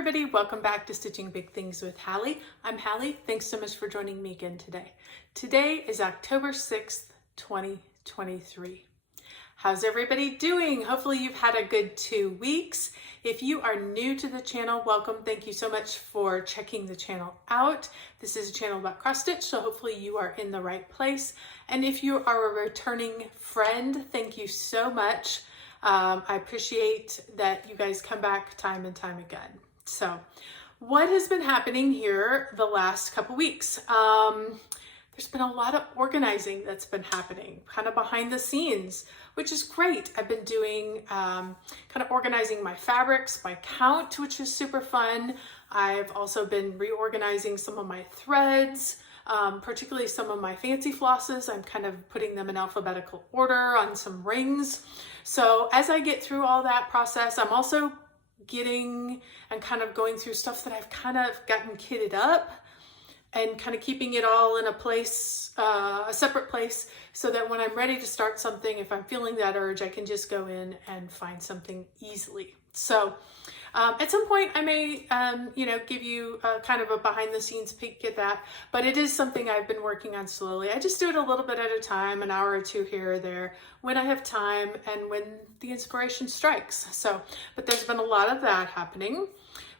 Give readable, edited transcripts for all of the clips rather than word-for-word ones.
everybody, welcome back to Stitching Big Things with Hallie. I'm Hallie. Thanks so much for joining me again today. Today is October 6th, 2023. How's everybody doing? Hopefully you've had a good 2 weeks. If you are new to the channel, welcome. Thank you so much for checking the channel out. This is a channel about cross stitch, so hopefully you are in the right place. And if you are a returning friend, thank you so much. I appreciate that you guys come back time and time again. So what has been happening here the last couple weeks? There's been a lot of organizing that's been happening kind of behind the scenes, which is great. I've been doing kind of organizing my fabrics by count, which is super fun. I've also been reorganizing some of my threads, particularly some of my fancy flosses. I'm kind of putting them in alphabetical order on some rings. So as I get through all that process, I'm also getting and kind of going through stuff that I've kind of gotten kitted up and kind of keeping it all in a place, a separate place, so that when I'm ready to start something, if I'm feeling that urge, I can just go in and find something easily. So at some point I may, give you kind of a behind the scenes peek at that, but it is something I've been working on slowly. I just do it a little bit at a time, an hour or two here or there, when I have time and when the inspiration strikes. So, but there's been a lot of that happening.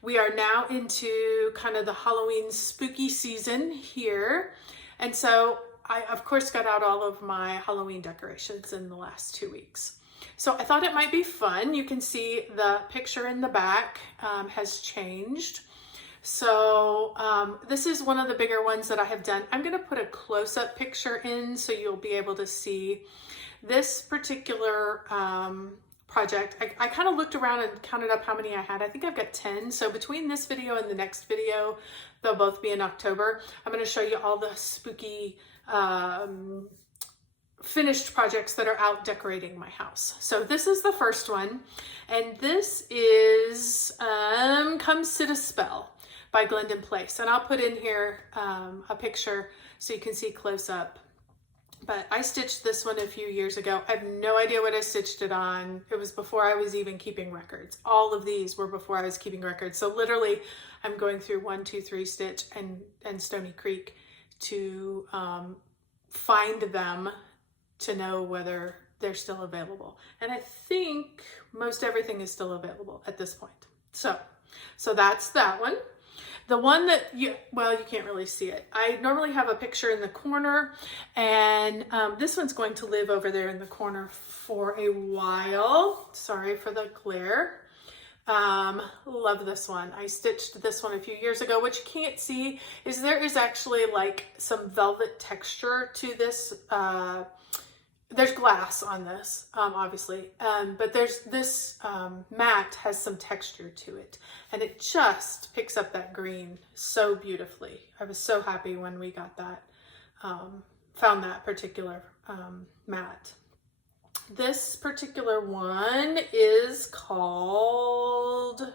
We are now into kind of the Halloween spooky season here. And so I, of course, got out all of my Halloween decorations in the last 2 weeks. So I thought it might be fun. You can see the picture in the back has changed. So this is one of the bigger ones that I have done. I'm going to put a close-up picture in so you'll be able to see this particular project. I kind of looked around and counted up how many I had. I think I've got 10. So between this video and the next video, they'll both be in October. I'm going to show you all the spooky finished projects that are out decorating my house. So this is the first one, and this is Come Sit a Spell by Glendon Place. And I'll put in here a picture so you can see close up. But I stitched this one a few years ago. I have no idea what I stitched it on. It was before I was even keeping records. All of these were before I was keeping records. So literally I'm going through 1, 2, 3 stitch and Stony Creek to find them to know whether they're still available. And I think most everything is still available at this point. So that's that one. The one that you can't really see it. I normally have a picture in the corner, and this one's going to live over there in the corner for a while. Sorry for the glare. Love this one. I stitched this one a few years ago. What you can't see is there is actually like some velvet texture to this. There's glass on this, obviously, but there's this mat has some texture to it, and it just picks up that green so beautifully. I was so happy when we got that, found that particular mat. This particular one is called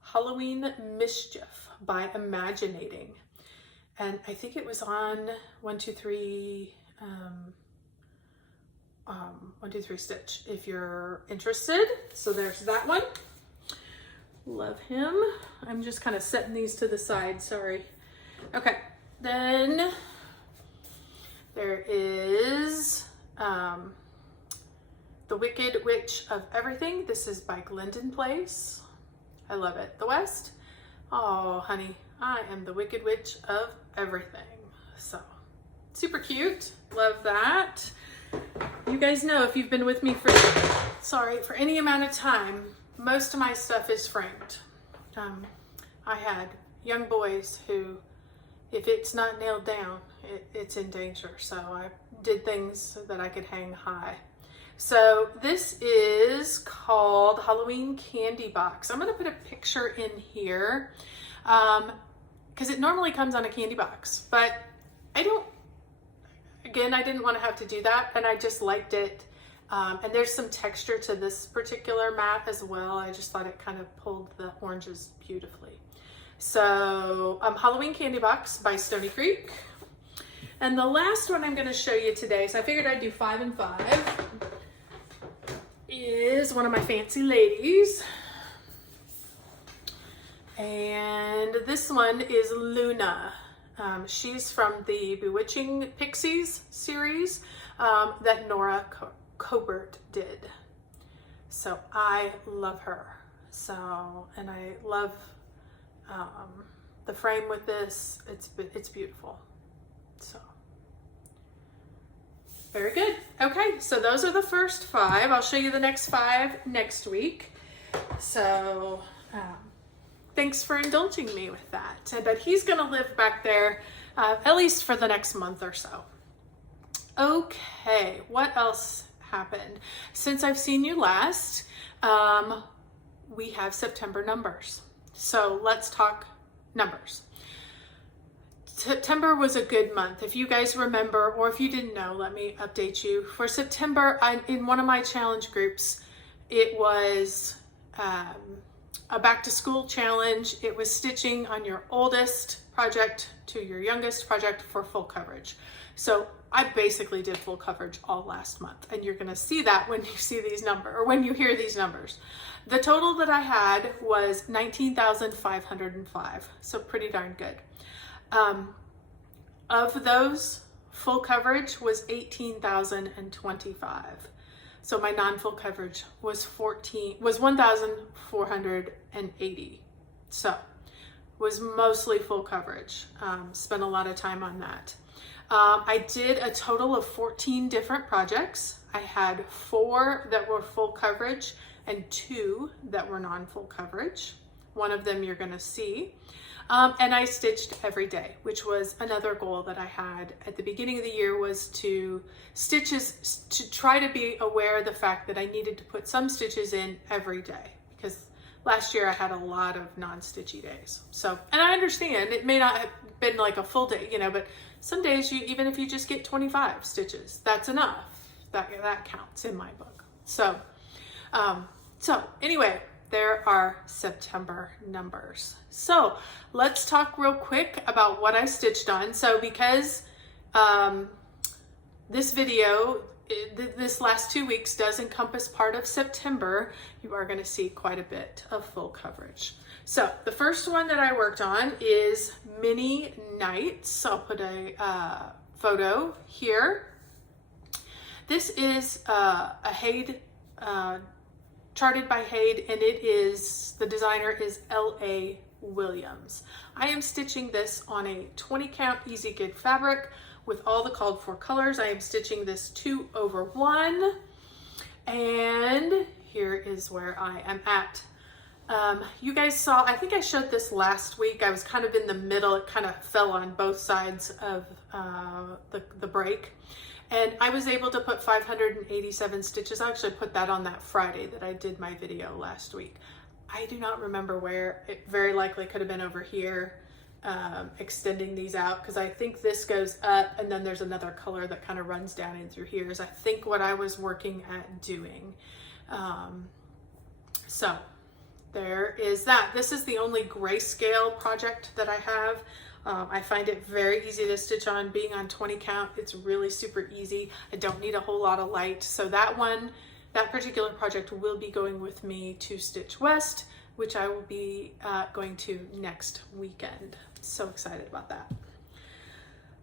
Halloween Mischief by Imaginating, and I think it was on 1, 2, 3. 1, 2, 3 stitch if you're interested. So there's that one. Love him. I'm just kind of setting these to the side, sorry. Okay, then there is The Wicked Witch of Everything. This is by Glendon Place. I love it. The West. Oh honey, I am the Wicked Witch of Everything. So super cute. Love that. You guys know, if you've been with me for any amount of time, most of my stuff is framed. I had young boys who, if it's not nailed down, it's in danger. So I did things so that I could hang high. So this is called Halloween Candy Box. I'm going to put a picture in here because it normally comes on a candy box, but Again, I didn't want to have to do that, and I just liked it. And there's some texture to this particular mat as well. I just thought it kind of pulled the oranges beautifully. So Halloween Candy Box by Stony Creek. And the last one I'm going to show you today, so I figured I'd do 5 and 5, is one of my fancy ladies. And this one is Luna. She's from the Bewitching Pixies series that Nora Cobert did. So I love her. So, and I love the frame with this. It's beautiful. So very good. Okay, so those are the first 5. I'll show you the next 5 next week. So thanks for indulging me with that. But he's gonna live back there at least for the next month or so. Okay, what else happened? Since I've seen you last, we have September numbers. So let's talk numbers. September was a good month. If you guys remember, or if you didn't know, let me update you. For September, in one of my challenge groups, it was a back to school challenge. It was stitching on your oldest project to your youngest project for full coverage. So I basically did full coverage all last month, and you're going to see that when you see these numbers, or when you hear these numbers. The total that I had was 19,505, so pretty darn good. Of those, full coverage was 18,025. So my non-full coverage was 1,480. So was mostly full coverage. Spent a lot of time on that. I did a total of 14 different projects. I had 4 that were full coverage and 2 that were non-full coverage. One of them you're gonna see. And I stitched every day, which was another goal that I had at the beginning of the year, was to try to be aware of the fact that I needed to put some stitches in every day, because last year I had a lot of non-stitchy days. So, and I understand it may not have been like a full day, you know, but some days even if you just get 25 stitches, that's enough. That counts in my book. So, anyway, there are September numbers. So let's talk real quick about what I stitched on. So because this video, this last 2 weeks does encompass part of September, you are going to see quite a bit of full coverage. So the first one that I worked on is Mini Nights. I'll put a photo here. This is a Haid, charted by Haid, and the designer is L.A. Williams. I am stitching this on a 20 count easy good fabric with all the called for colors. I am stitching this 2/1, and here is where I am at. You guys saw, I think I showed this last week. I was kind of in the middle. It kind of fell on both sides of the break. And I was able to put 587 stitches. I actually put that on that Friday that I did my video last week. I do not remember where. It very likely could have been over here, extending these out, because I think this goes up and then there's another color that kind of runs down in through here, is I think what I was working at doing. So there is that. This is the only grayscale project that I have. I find it very easy to stitch on. Being on 20 count, it's really super easy. I don't need a whole lot of light. So that particular project will be going with me to Stitch West, which I will be going to next weekend. So excited about that.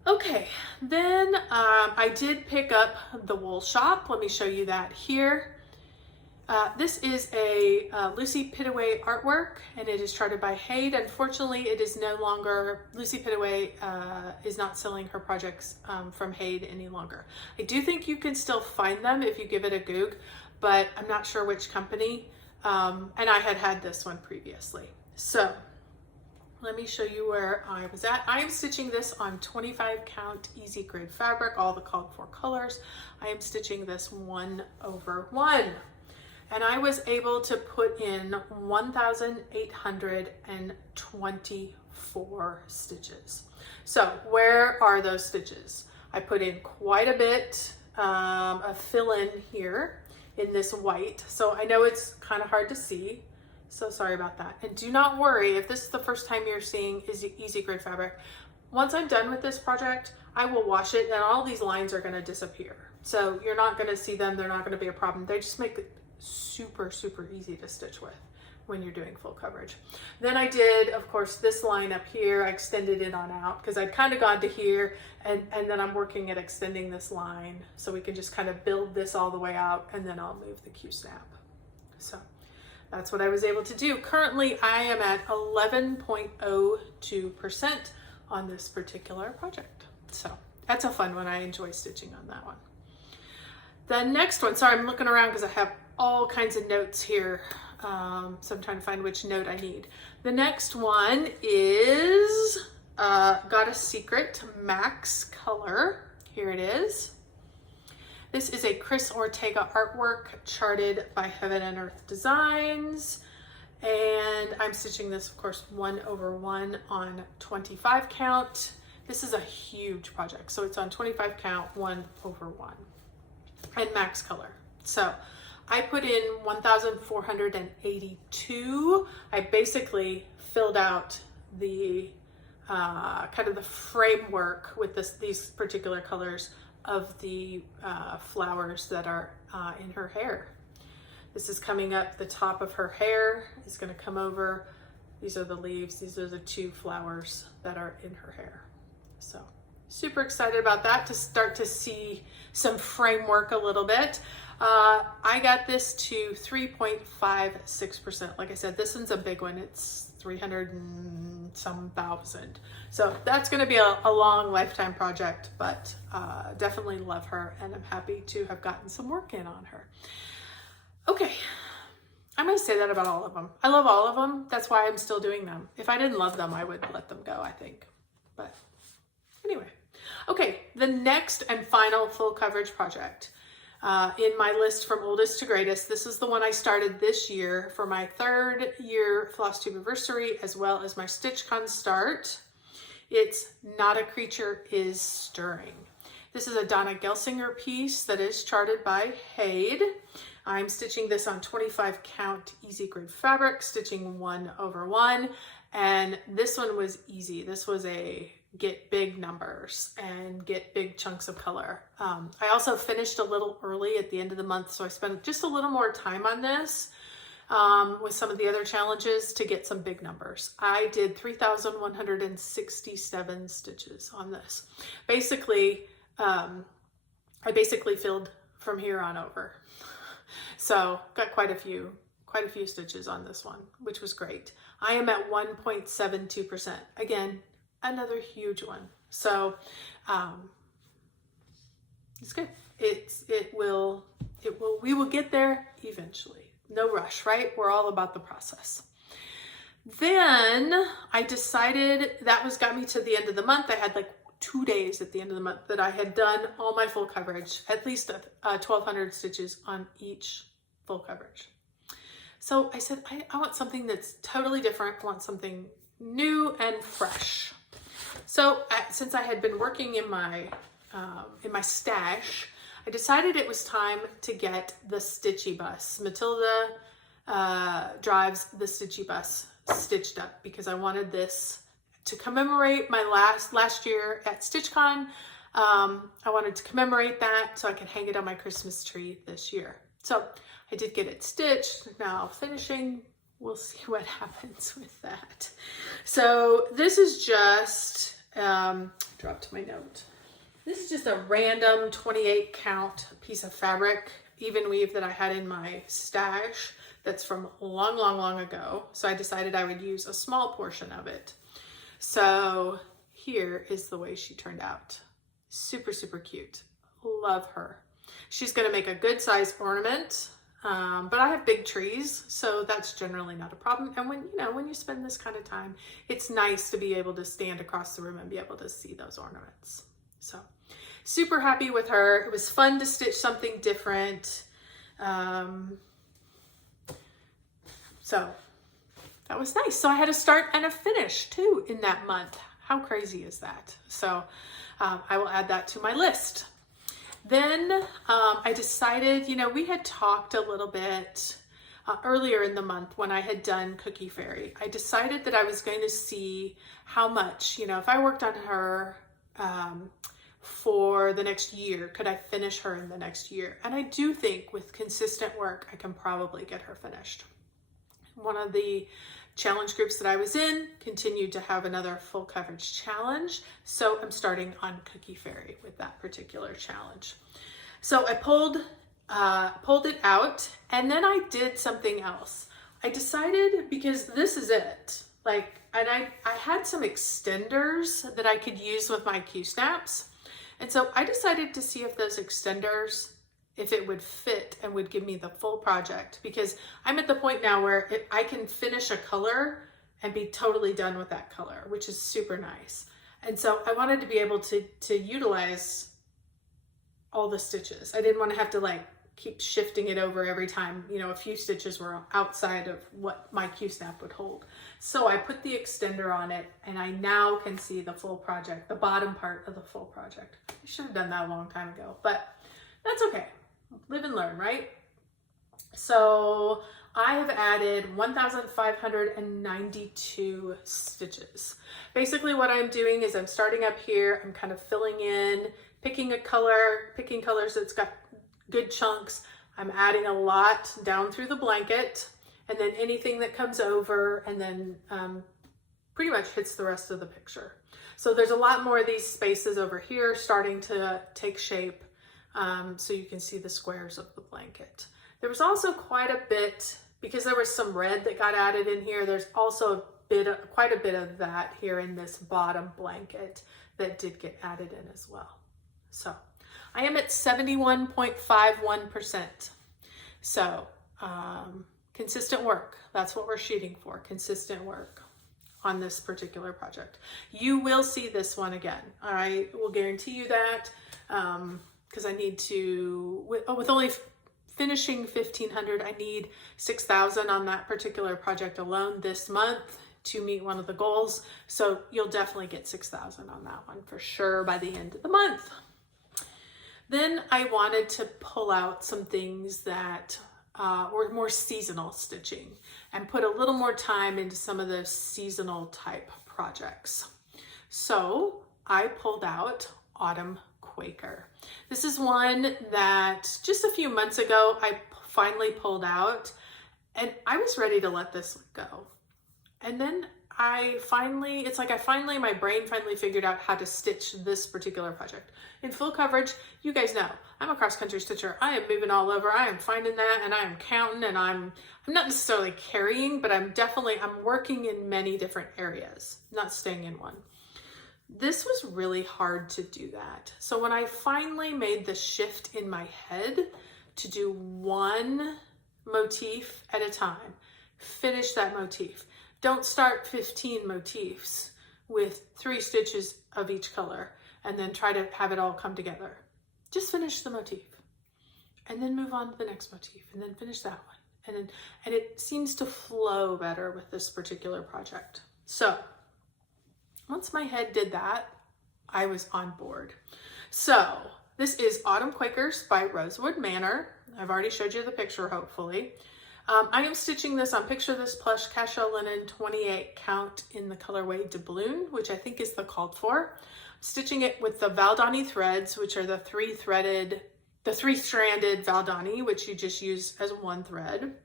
Okay, then I did pick up the wool shop. Let me show you that here. This is a Lucy Pittaway artwork, and it is charted by Haid. Unfortunately, it is no longer, Lucy Pittaway is not selling her projects from Haid any longer. I do think you can still find them if you give it a Goog, but I'm not sure which company. And I had this one previously. So let me show you where I was at. I am stitching this on 25 count easy grid fabric, all the called for colors. I am stitching this 1/1. And I was able to put in 1,824 stitches. So where are those stitches? I put in quite a bit of fill in here in this white. So I know it's kind of hard to see. So sorry about that. And do not worry if this is the first time you're seeing easy grid fabric. Once I'm done with this project, I will wash it and all these lines are going to disappear. So you're not going to see them. They're not going to be a problem. They just make it super, super easy to stitch with. when you're doing full coverage. Then I did, of course, this line up here. I extended it on out because I'd kind of gone to here, and then I'm working at extending this line so we can just kind of build this all the way out, and then I'll move the Q-snap. So that's what I was able to do. Currently, I am at 11.02% on this particular project. So that's a fun one. I enjoy stitching on that one. The next one, sorry, I'm looking around because I have all kinds of notes here. So I'm trying to find which note I need. The next one is Got a Secret Max Color. Here it is. This is a Chris Ortega artwork charted by Heaven and Earth Designs. And I'm stitching this, of course, 1/1 on 25 count. This is a huge project. So it's on 25 count, 1/1, and max color. So I put in 1,482. I basically filled out the kind of the framework with these particular colors of the flowers that are in her hair. This is coming up, the top of her hair is going to come over. These are the leaves. These are the 2 flowers that are in her hair. So super excited about that, to start to see some framework a little bit. I got this to 3.56%. Like I said, this one's a big one. It's 300 and some thousand. So that's going to be a long lifetime project, but definitely love her, and I'm happy to have gotten some work in on her. Okay, I'm going to say that about all of them. I love all of them. That's why I'm still doing them. If I didn't love them, I would let them go, I think. But anyway, okay, the next and final full coverage project in my list from oldest to greatest. This is the one I started this year for my 3rd year Flosstube anniversary, as well as my StitchCon start. It's Not a Creature is Stirring. This is a Donna Gelsinger piece that is charted by Haid. I'm stitching this on 25 count easy grade fabric, stitching 1/1, and this one was easy. This was a get big numbers and get big chunks of color. I also finished a little early at the end of the month, so I spent just a little more time on this with some of the other challenges to get some big numbers. I did 3,167 stitches on this. Basically, I basically filled from here on over. So got quite a few stitches on this one, which was great. I am at 1.72%. Again, another huge one. So it's good. We will get there eventually. No rush, right? We're all about the process. Then I decided got me to the end of the month. I had like 2 days at the end of the month that I had done all my full coverage, at least 1,200 stitches on each full coverage. So I said, I want something that's totally different. I want something new and fresh. So since I had been working in my stash, I decided it was time to get the Stitchy Bus. Matilda drives the Stitchy Bus stitched up because I wanted this to commemorate my last year at StitchCon. I wanted to commemorate that so I could hang it on my Christmas tree this year. So I did get it stitched. Now finishing, we'll see what happens with that. So this is just, dropped my note. This is just a random 28 count piece of fabric, even weave, that I had in my stash that's from long, long, long ago. So I decided I would use a small portion of it. So here is the way she turned out. Super, super cute. Love her. She's going to make a good size ornament. But I have big trees, so that's generally not a problem. And when you spend this kind of time, it's nice to be able to stand across the room and be able to see those ornaments. So super happy with her. It was fun to stitch something different. So that was nice. So I had a start and a finish too in that month. How crazy is that? So I will add that to my list. Then I decided, we had talked a little bit earlier in the month when I had done Cookie Fairy. I decided that I was going to see how much, if I worked on her for the next year, could I finish her in the next year? And I do think with consistent work, I can probably get her finished. one of the challenge groups that I was in continued to have another full coverage challenge. So I'm starting on Cookie Fairy with that particular challenge. So I pulled it out, and then I did something else. I decided, because this is it, like, and I had some extenders that I could use with my Q-snaps. And so I decided to see if those extenders, if it would fit and would give me the full project, because I'm at the point now where I can finish a color and be totally done with that color, which is super nice. And so I wanted to be able to utilize all the stitches. I didn't want to have to like keep shifting it over every time, you know, a few stitches were outside of what my Q-snap would hold. So I put the extender on it, and I now can see the full project, the bottom part of the full project. I should have done that a long time ago, but that's okay. Live and learn, right? So I have added 1,592 stitches. Basically what I'm doing is I'm starting up here, I'm kind of filling in, picking a color, picking colors that's got good chunks. I'm adding a lot down through the blanket, and then anything that comes over, and then pretty much hits the rest of the picture. So there's a lot more of these spaces over here starting to take shape, so you can see the squares of the blanket. There was also quite a bit, because there was some red that got added in here, there's also quite a bit of that here in this bottom blanket that did get added in as well. So I am at 71.51%. So consistent work, that's what we're shooting for, consistent work on this particular project. You will see this one again. I will guarantee you that, because I need to, with only finishing 1,500, I need 6,000 on that particular project alone this month to meet one of the goals. So you'll definitely get 6,000 on that one for sure by the end of the month. Then I wanted to pull out some things that were more seasonal stitching and put a little more time into some of those seasonal type projects. So I pulled out Autumn Quaker. This is one that just a few months ago I finally pulled out, and I was ready to let this go. And then my brain finally figured out how to stitch this particular project. In full coverage, you guys know, I'm a cross-country stitcher. I am moving all over. I am finding that, and I am counting, and I'm not necessarily carrying, but I'm working in many different areas, not staying in one. This was really hard to do that. So when I finally made the shift in my head to do one motif at a time, finish that motif. Don't start 15 motifs with 3 stitches of each color and then try to have it all come together. Just finish the motif and then move on to the next motif and then finish that one. And it seems to flow better with this particular project. So once my head did that, I was on board. So this is Autumn Quakers by Rosewood Manor. I've already showed you the picture, hopefully. I am stitching this on Picture This Plush Cashel Linen 28 count in the colorway Doubloon, which I think is the called for. I'm stitching it with the Valdani threads, which are the 3-stranded Valdani, which you just use as one thread.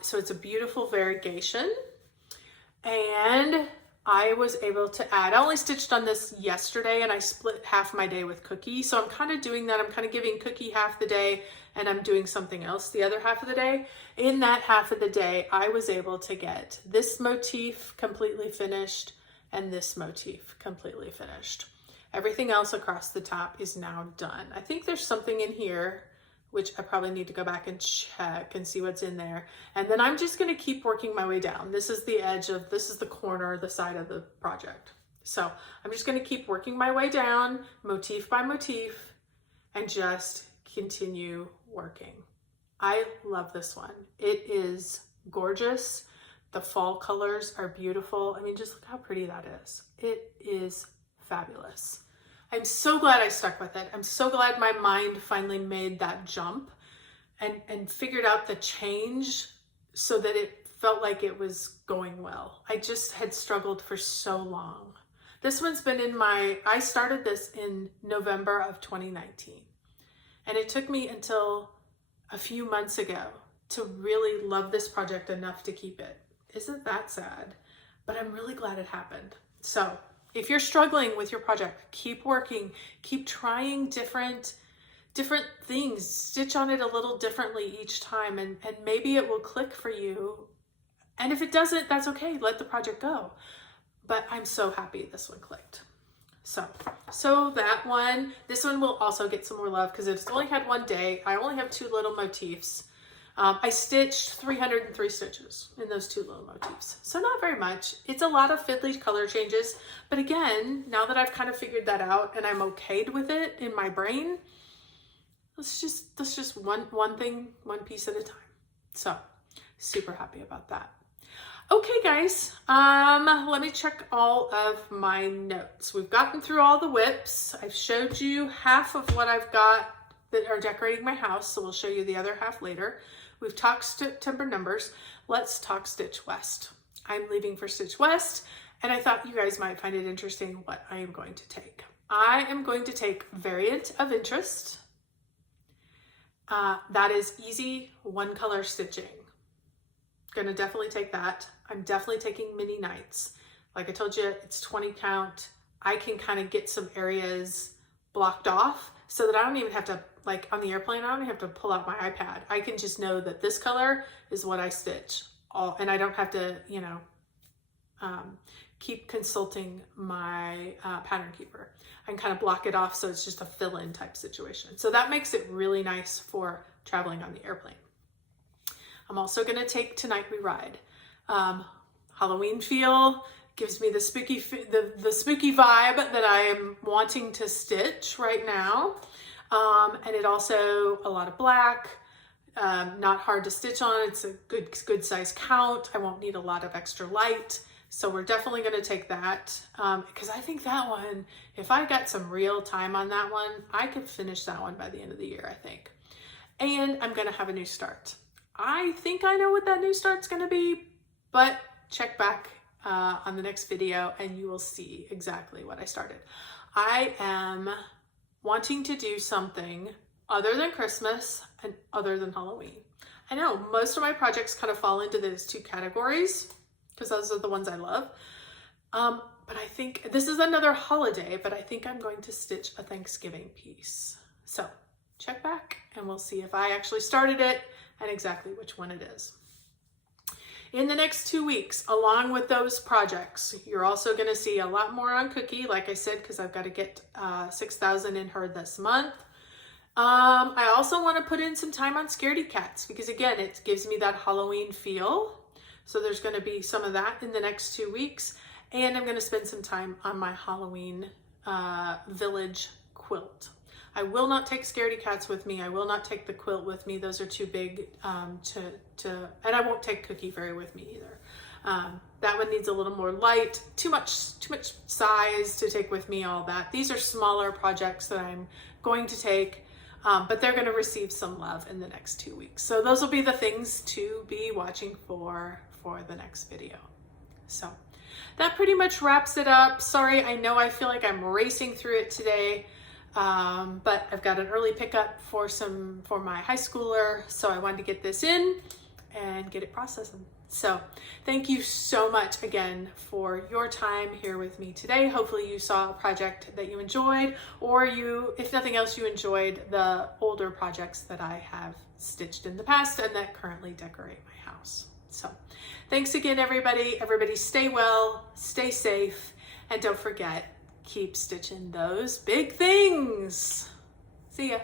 So it's a beautiful variegation. And I was able to add, I only stitched on this yesterday, and I split half my day with Cookie. So I'm kind of doing that. I'm kind of giving Cookie half the day, and I'm doing something else the other half of the day. In that half of the day, I was able to get this motif completely finished and this motif completely finished. Everything else across the top is now done. I think there's something in here which I probably need to go back and check and see what's in there. And then I'm just gonna keep working my way down. This is the edge of, this is the corner, the side of the project. So I'm just gonna keep working my way down, motif by motif, and just continue working. I love this one. It is gorgeous. The fall colors are beautiful. I mean, just look how pretty that is. It is fabulous. I'm so glad I stuck with it. I'm so glad my mind finally made that jump and figured out the change so that it felt like it was going well. I just had struggled for so long. This one's been in I started this in November of 2019. And it took me until a few months ago to really love this project enough to keep it. Isn't that sad? But I'm really glad it happened. So if you're struggling with your project, keep working, keep trying different things, stitch on it a little differently each time, and maybe it will click for you. And if it doesn't, that's okay, let the project go. But I'm so happy this one clicked. So this one will also get some more love because it's only had one day. I only have 2 little motifs. I stitched 303 stitches in those 2 little motifs. So not very much. It's a lot of fiddly color changes. But again, now that I've kind of figured that out and I'm okayed with it in my brain, let's just one thing, one piece at a time. So super happy about that. Okay guys, let me check all of my notes. We've gotten through all the whips. I've showed you half of what I've got that are decorating my house, so we'll show you the other half later. We've talked September numbers. Let's talk Stitch West. I'm leaving for Stitch West, and I thought you guys might find it interesting what I am going to take. I am going to take Variant of Interest. That is easy one color stitching. Gonna definitely take that. I'm definitely taking Mini Nights. Like I told you, it's 20 count. I can kind of get some areas blocked off so that I don't even have to, like on the airplane, I don't even have to pull out my iPad. I can just know that this color is what I stitch. And I don't have to, keep consulting my pattern keeper. I can kind of block it off so it's just a fill-in type situation. So that makes it really nice for traveling on the airplane. I'm also gonna take Tonight We Ride. Halloween feel, gives me the spooky vibe that I am wanting to stitch right now. And it also, a lot of black, not hard to stitch on. It's a good size count. I won't need a lot of extra light. So we're definitely gonna take that because I think that one, if I got some real time on that one, I could finish that one by the end of the year, I think. And I'm gonna have a new start. I think I know what that new start's gonna be, but check back on the next video and you will see exactly what I started. I am wanting to do something other than Christmas and other than Halloween. I know most of my projects kind of fall into those 2 categories because those are the ones I love. But I think this is another holiday, but I think I'm going to stitch a Thanksgiving piece. So check back and we'll see if I actually started it and exactly which one it is. In the next 2 weeks, along with those projects, you're also gonna see a lot more on Cookie, like I said, because I've got to get 6,000 in her this month. I also want to put in some time on Scaredy Cats because again, it gives me that Halloween feel. So there's going to be some of that in the next 2 weeks. And I'm going to spend some time on my Halloween village quilt. I will not take Scaredy Cats with me. I will not take the quilt with me. Those are too big and I won't take Cookie Fairy with me either. That one needs a little more light, too much size to take with me, all that. These are smaller projects that I'm going to take, but they're going to receive some love in the next 2 weeks. So those will be the things to be watching for the next video. So that pretty much wraps it up. Sorry, I know I feel like I'm racing through it today, but I've got an early pickup for my high schooler, so I wanted to get this in and get it processing. So thank you so much again for your time here with me today. Hopefully you saw a project that you enjoyed, or you, if nothing else, you enjoyed the older projects that I have stitched in the past and that currently decorate my house. So thanks again, everybody. Everybody stay well, stay safe, and don't forget, keep stitching those big things. See ya.